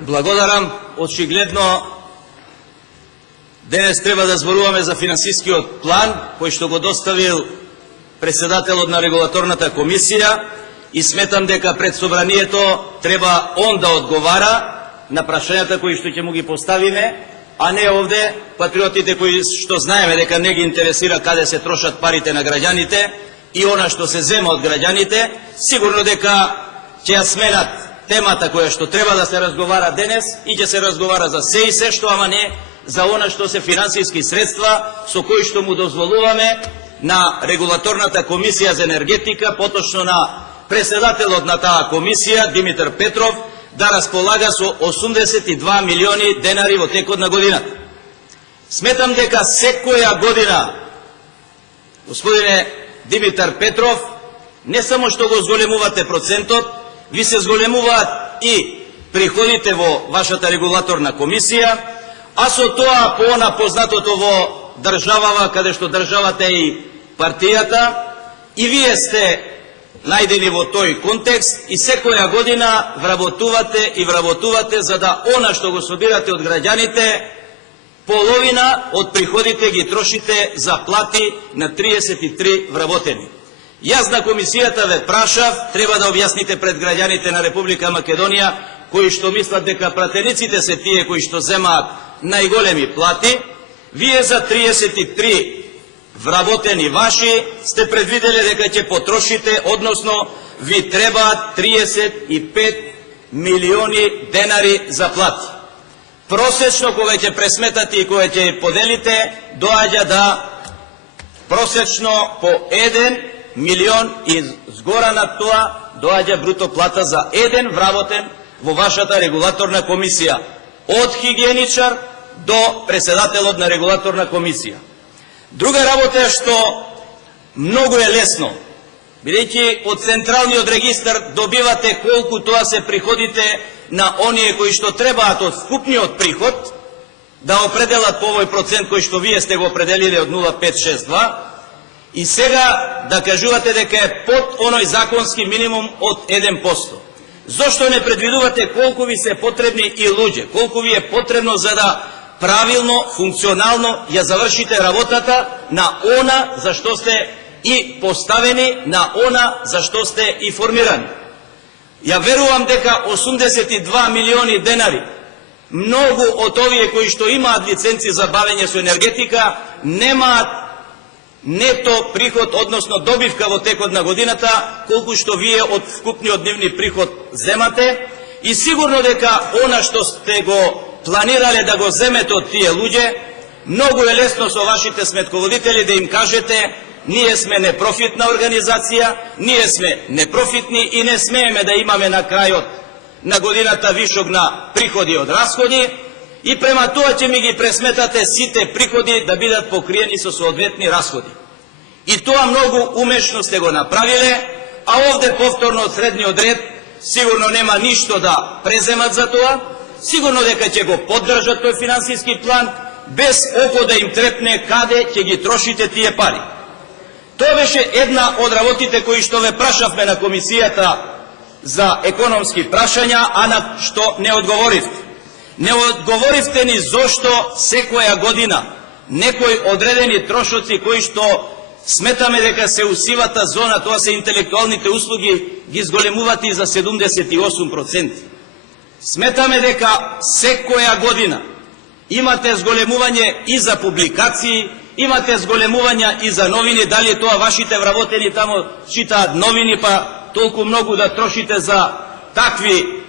Благодарам. Очигледно денес треба да зборуваме за финансискиот план кој што го доставил председателот на регулаторната комисија и сметам дека пред собранието треба он да одговара на прашањата кои што ќе му ги поставиме, а не овде патриотите кои што знаеме дека не ги интересира каде се трошат парите на граѓаните и она што се зема од граѓаните, сигурно дека ќе ја сменат темата која што треба да се разговара денес и ќе се разговара за се и се што, ама не за она што се финансиски средства со кои што му дозволуваме на регулаторната комисија за енергетика, поточно на председателот на таа комисија Димитар Петров, да располага со 82 милиони денари во текот на годината. Сметам дека секоја година, господине Димитар Петров, не само што го зголемувате процентот, ви се зголемуваат и приходите во вашата регулаторна комисија, а со тоа по она познатото во државава, каде што државата е и партијата, и вие сте најдени во тој контекст и секоја година вработувате за да она што го собирате од граѓаните, половина од приходите ги трошите за плати на 33 вработени. Јас на комисијата ве прашав, треба да објасните пред граѓаните на Република Македонија, кои што мислат дека пратениците се тие кои што земаат најголеми плати, вие за 33 вработени ваши сте предвиделе дека ќе потрошите, односно ви требаат 35 милиони денари за плати. Просечно кога ќе пресметате и кога ќе поделите, доаѓа да просечно по 1 милион и згора на тоа доаѓа бруто плата за еден вработен во вашата регулаторна комисија, од хигиеничар до председателот на регулаторна комисија. Друга работа е што многу е лесно, бидејќи од централниот регистар добивате колку тоа се приходите на оние кои што требаат од скупниот приход да определат по овој процент кој што вие сте го определиле од 0,562 и сега да кажувате дека е под оној законски минимум од 1%. Зошто не предвидувате колку ви се потребни и луѓе, колку ви е потребно за да правилно, функционално ја завршите работата на она за што сте и поставени, на она за што сте и формирани. Ја верувам дека 82 милиони денари, многу од овие кои што имаат лиценци за бавење со енергетика, немаат нето приход, односно добивка во текот на годината, колку што вие од вкупниот нивни приход земате, и сигурно дека она што сте го планирале да го земете од тие луѓе, многу е лесно со вашите сметководители да им кажете: ние сме непрофитна организација, ние сме непрофитни и не смееме да имаме на крајот на годината вишок на приходи од расходи, и према тоа ќе ми ги пресметате сите приходи да бидат покриени со соодветни расходи. И тоа многу умешно сте го направиле, а овде повторно од средниот ред сигурно нема ништо да преземат за тоа, сигурно дека ќе го поддржат тој финансиски план, без око да им трепне каде ќе ги трошите тие пари. Тоа беше една од работите кои што ве прашавме на комисијата за економски прашања, а на што не одговоривте. Не одговоривте ни зошто секоја година некои одредени трошоци кои што сметаме дека се усивата зона, тоа се интелектуалните услуги, ги зголемувате и за 78%. Сметаме дека секоја година имате зголемување и за публикации, имате зголемувања и за новини, дали тоа вашите вработени тамо читаат новини, па толку многу да трошите за такви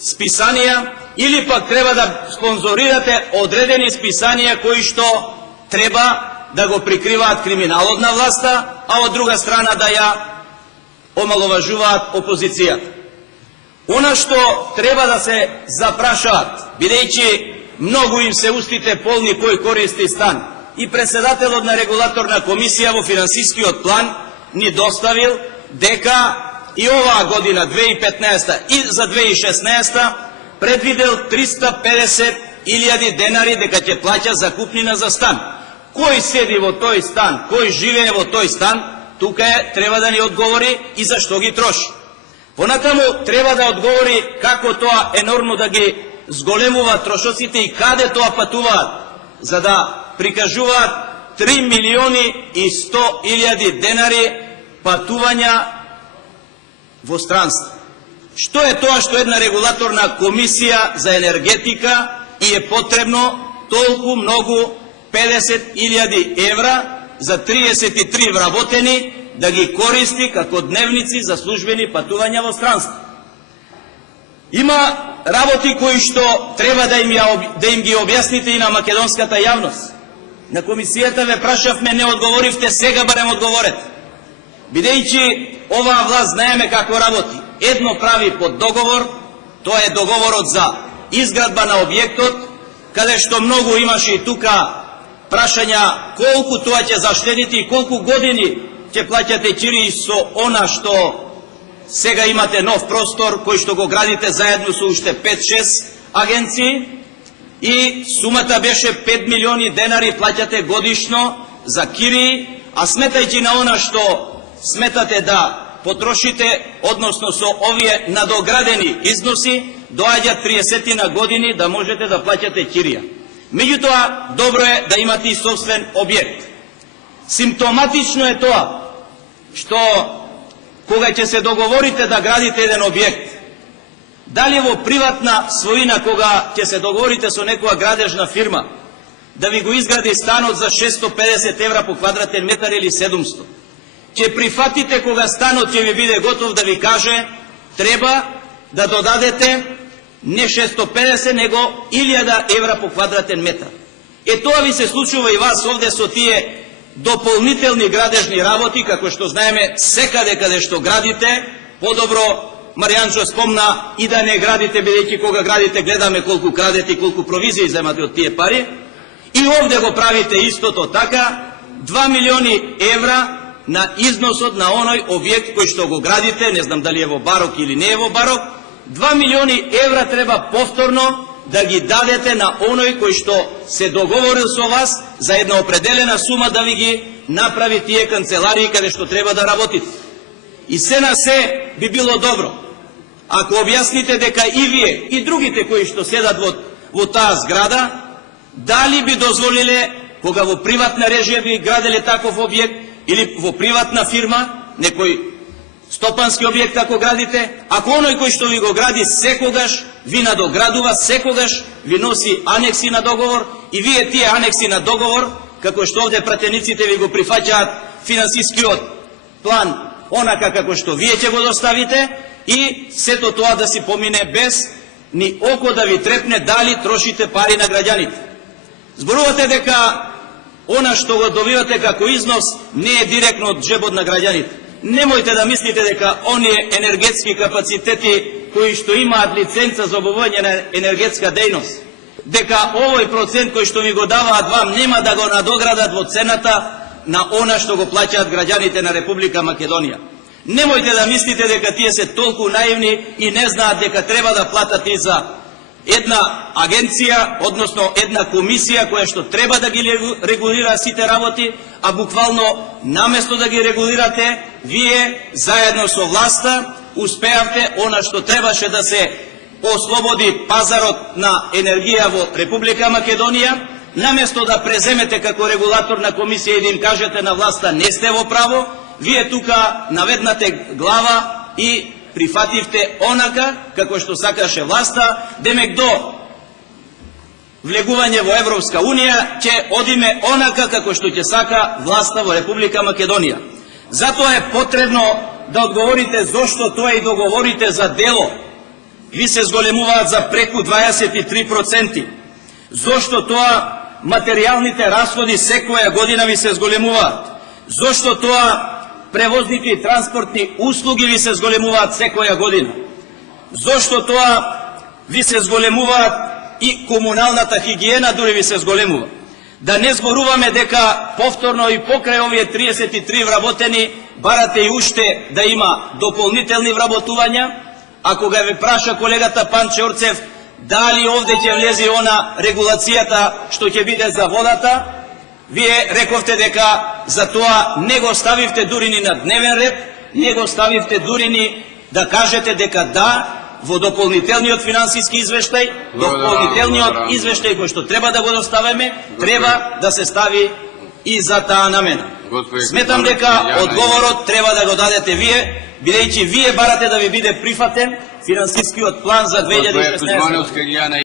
списанија, или пак треба да спонзорирате одредени списанија кои што треба да го прикриваат криминалот на власта, а од друга страна да ја омаловажуваат опозицијата. Она што треба да се запрашаат, бидејќи многу им се устите полни кој користи стан, и председателот на регулаторна комисија во финансискиот план ни доставил дека и оваа година 2015 и за 2016 предвидел 350.000 денари дека ќе плаќа закупнина за стан. Кој седи во тој стан, кој живее во тој стан, тука треба да ни одговори и зашто ги троши. Понатаму треба да одговори како тоа енормно да ги зголемува трошоците и каде тоа патуваат, за да прикажуваат 3 милиони и 100 илјади денари патувања во странство. Што е тоа што една регулаторна комисија за енергетика и е потребно толку многу 50.000 евра за 33 вработени да ги користи како дневници за службени патувања во странство? Има работи кои што треба да им ги објасните и на македонската јавност. На комисијата ве прашавме, не одговоривте, сега барем одговорете. Бидејќи оваа власт знаеме како работи. Едно прави под договор, тоа е договорот за изградба на објектот, каде што многу имаше и тука прашања колку тоа ќе заштедите и колку години ќе плаќате кирии со она што сега имате нов простор кој што го градите заедно со уште 5-6 агенции и сумата беше 5 милиони денари плаќате годишно за кирии, а сметајќи на она што сметате да потрошите, односно со овие надоградени износи, доаѓа 30 на години да можете да плаќате кирија. Меѓутоа, добро е да имате и собствен објект. Симптоматично е тоа што кога ќе се договорите да градите еден објект, дали во приватна својина, кога ќе се договорите со некоја градежна фирма да ви го изгради станот за 650 евра по квадратен метар или 700, ќе прифатите кога станот ќе ви биде готов да ви каже треба да додадете не 650, него 1000 евра по квадратен метар. Е тоа ви се случува и вас овде со тие дополнителни градежни работи, како што знаеме, секаде каде што градите, подобро Маријанчо спомна и да не градите, бидејќи кога градите гледаме колку крадете и колку провизии земате од тие пари. И овде го правите истото така, 2 милиони евра на износот на оној објект кој што го градите, не знам дали е во барок или не е во барок, 2 милиони евра треба повторно да ги дадете на оној кој што се договорил со вас за една определена сума да ви ги направи тие канцеларии каде што треба да работите. И се на се би било добро ако објасните дека и вие и другите кои што седат во таа зграда, дали би дозволиле кога во приватна режија би граделе таков објект или во приватна фирма, некој стопански објект ако градите, ако оној кој што ви го гради секогаш ви надоградува, секогаш ви носи анекси на договор и вие тие анекси на договор, како што овде пратениците ви го прифаќаат финансискиот план, онака како што вие ќе го доставите, и сето тоа да си помине без ни око да ви трепне дали трошите пари на граѓаните. Зборувате дека она што го добивате како износ не е директно од джебот на граѓаните. Немојте да мислите дека оние енергетски капацитети кои што имаат лиценца за обавување на енергетска дејност, дека овој процент кој што ви го даваат вам нема да го надоградат во цената на она што го плаќаат граѓаните на Република Македонија. Немојте да мислите дека тие се толку наивни и не знаат дека треба да платат и за една агенција, односно една комисија која што треба да ги регулира сите работи, а буквално наместо да ги регулирате, вие заедно со власта успеавте она што требаше да се ослободи пазарот на енергија во Република Македонија, наместо да преземете како регулаторна комисија и да им кажете на власта не сте во право, вие тука наведнате глава и прифативте онака како што сакаше власта, демек до влегување во Европска Унија ќе одиме онака како што ќе сака власта во Република Македонија. Затоа е потребно да одговорите зошто тоа и договорите за дело ви се зголемуваат за преку 23%. Зошто тоа материјалните расходи секоја година ви се зголемуваат. Зошто тоа превозните и транспортни услуги ви се зголемуваат секоја година. Зошто тоа ви се зголемуваат и комуналната хигиена дури ви се зголемува. Да не зборуваме дека повторно и покрај овие 33 вработени барате и уште да има дополнителни вработувања, а кога ви праша колегата Панче Орцев дали овде ќе влезе она регулацијата што ќе биде за водата, вие рековте дека за тоа не го ставивте дури ни на дневен ред, не го ставивте дури ни да кажете дека да, во дополнителниот финансиски извештај, дополнителниот извештај кој што треба да го доставиме, треба да се стави и за таа намена. Сметам дека одговорот треба да го дадете вие, бидејќи вие барате да ви биде прифатен финансискиот план за 2016 година.